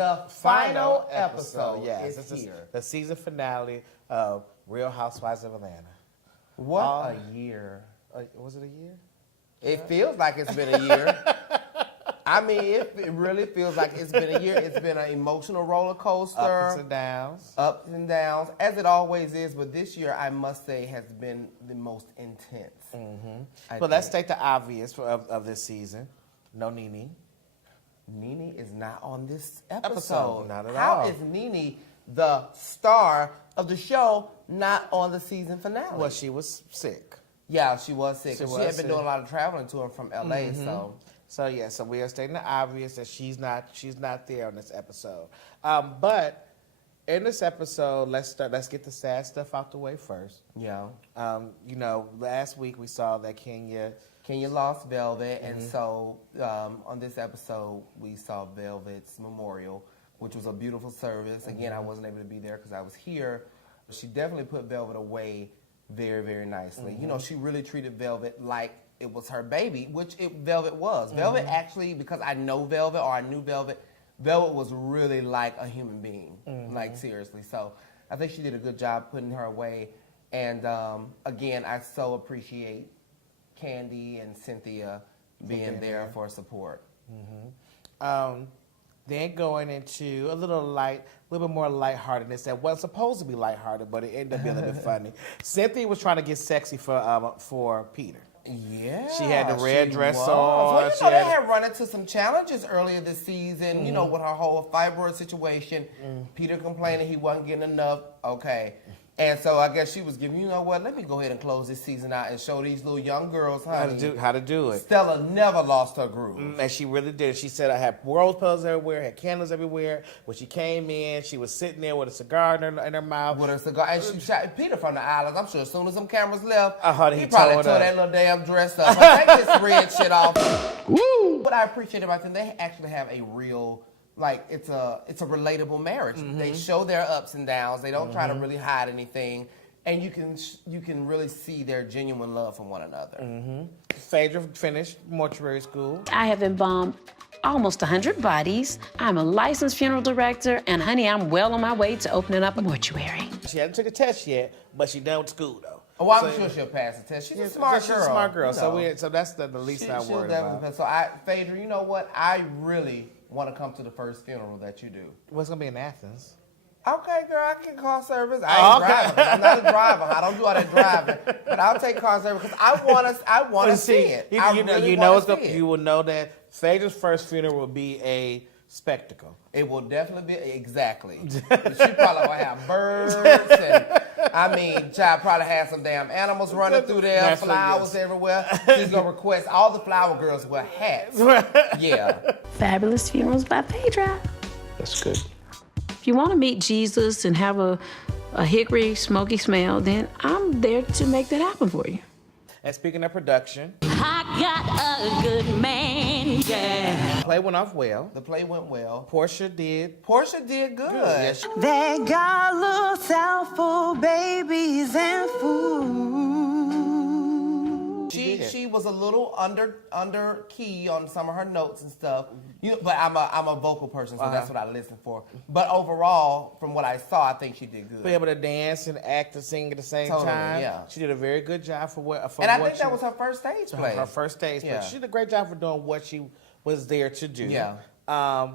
the final episode. Yes, is it's here. the season finale of Real Housewives of Atlanta. What a year. Was it a year? It feels like it's been a year. I mean, it really feels like it's been a year. It's been an emotional roller coaster. Ups and downs. Ups and downs, as it always is. But this year, I must say, has been the most intense. But let's take the obvious of this season. No Nene. Nene is not on this episode. Not at How all. is Nene, the star of the show, not on the season finale? Well, she was sick. Yeah, she was sick. She was had been sick. doing a lot of traveling to and from LA, So we are stating the obvious that she's not there on this episode. But in this episode, let's get the sad stuff out the way first. Yeah. Last week we saw that Kenya lost Velvet, and so on this episode we saw Velvet's memorial, which was a beautiful service. Again, I wasn't able to be there because I was here. She definitely put Velvet away very, very nicely. She really treated Velvet like it was her baby, which Velvet was. Velvet actually, because I know Velvet or I knew Velvet, Velvet was really like a human being, like seriously. So I think she did a good job putting her away. And again, I so appreciate Candy and Cynthia being there for support. Then going into a little bit more lightheartedness that wasn't supposed to be lighthearted, but it ended up being a little bit funny. Cynthia was trying to get sexy for Peter. Yeah, she had the red dress on. Well, they had run into some challenges earlier this season. With her whole fibroid situation. Peter complaining he wasn't getting enough. Okay. And so I guess she was giving, let me go ahead and close this season out and show these little young girls how to do it. Stella never lost her groove. And she really did. She said I had rose petals everywhere, had candles everywhere. When she came in, she was sitting there with a cigar in her mouth. With a cigar. And she shot Peter from the islands. I'm sure as soon as them cameras left, he probably tore that little damn dress up. Take this red shit off. Woo! What I appreciate about them, they actually have a real... it's a relatable marriage. They show their ups and downs. They don't try to really hide anything, and you can really see their genuine love for one another. Phaedra finished mortuary school. I have embalmed almost 100 bodies. I'm a licensed funeral director, and honey, I'm well on my way to opening up a mortuary. She hasn't took a test yet, but she's done with school though. Oh, I'm sure she'll pass the test. She's a smart girl. She's a smart girl. So that's the least I'm worried about. So Phaedra, you know what? I really want to come to the first funeral that you do. What's gonna be in Athens? Okay, girl, I can call service. I ain't driving. I'm not a driver. I don't do all that driving. But I'll take car service because I want to see it. You will know that Phaedra's first funeral will be a spectacle. It will definitely be exactly. She probably will have birds and child probably have some damn animals running through there, flowers everywhere. She's gonna request all the flower girls wear hats. Yeah. Fabulous Funerals by Phaedra. That's good. If you want to meet Jesus and have a hickory smoky smell, then I'm there to make that happen for you. And speaking of production, I got a good man, yeah. The play went off well. The play went well. Portia did good. Yes. They got looks out for babies and food. She was a little under key on some of her notes and stuff. But I'm a vocal person, so that's what I listen for. But overall, from what I saw, I think she did good. Be able to dance and act and sing at the same time. Yeah. She did a very good job for what. And I think that was her first stage play. Her first stage play. She did a great job for doing what she was there to do. Yeah. I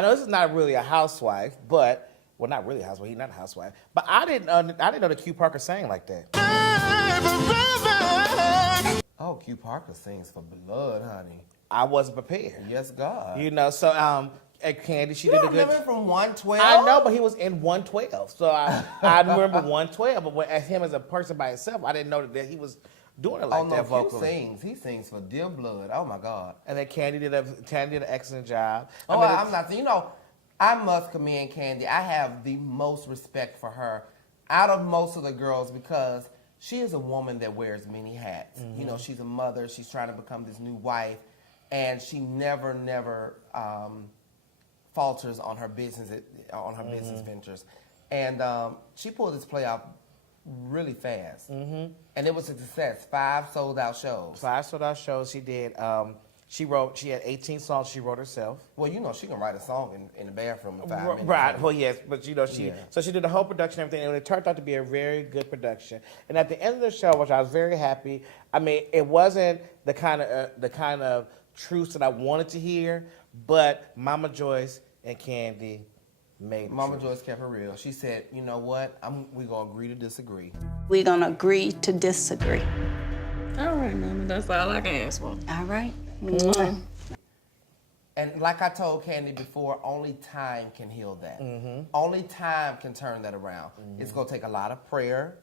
know this is not really a housewife, but not really a housewife. He's not a housewife. But I didn't know that Q Parker sang like that. Oh, Q Parker sings for blood, honey. I wasn't prepared. Yes, God. So at Candy, she did a good. Remember from 112? I know, but he was in 112. So I remember 112. But as him as a person by himself, I didn't know that he was doing it like that vocally. He sings for dear blood. Oh my God. And then Candy did an excellent job. I'm not. I must commend Candy. I have the most respect for her out of most of the girls because she is a woman that wears many hats. She's a mother. She's trying to become this new wife, and she never falters on her business business ventures. And she pulled this play off really fast, and it was a success. 5 sold out shows. 5 sold out shows. She did. She had 18 songs she wrote herself. Well, you know, she can write a song in the bathroom in 5 minutes. Right. Well, yes, but you know, she Yeah. so she did the whole production and everything, and it turned out to be a very good production. And at the end of the show, which I was very happy. I mean, it wasn't the kind of truths that I wanted to hear, but Mama Joyce and Candy made Mama truth. Joyce kept her real. She said, you know what? We're going to agree to disagree. We're gonna agree to disagree. All right, Mama, that's all I can ask for. All right? Mwah. And like I told Candy before, only time can heal that. Only time can turn that around. It's going to take a lot of prayer,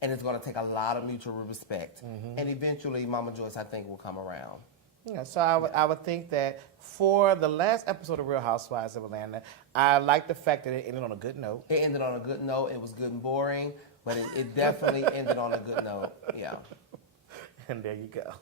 and it's going to take a lot of mutual respect. And eventually, Mama Joyce, I think, will come around. Yeah, so I would think that for the last episode of Real Housewives of Atlanta, I like the fact that it ended on a good note. It ended on a good note. It was good and boring, but it definitely ended on a good note. Yeah. And there you go.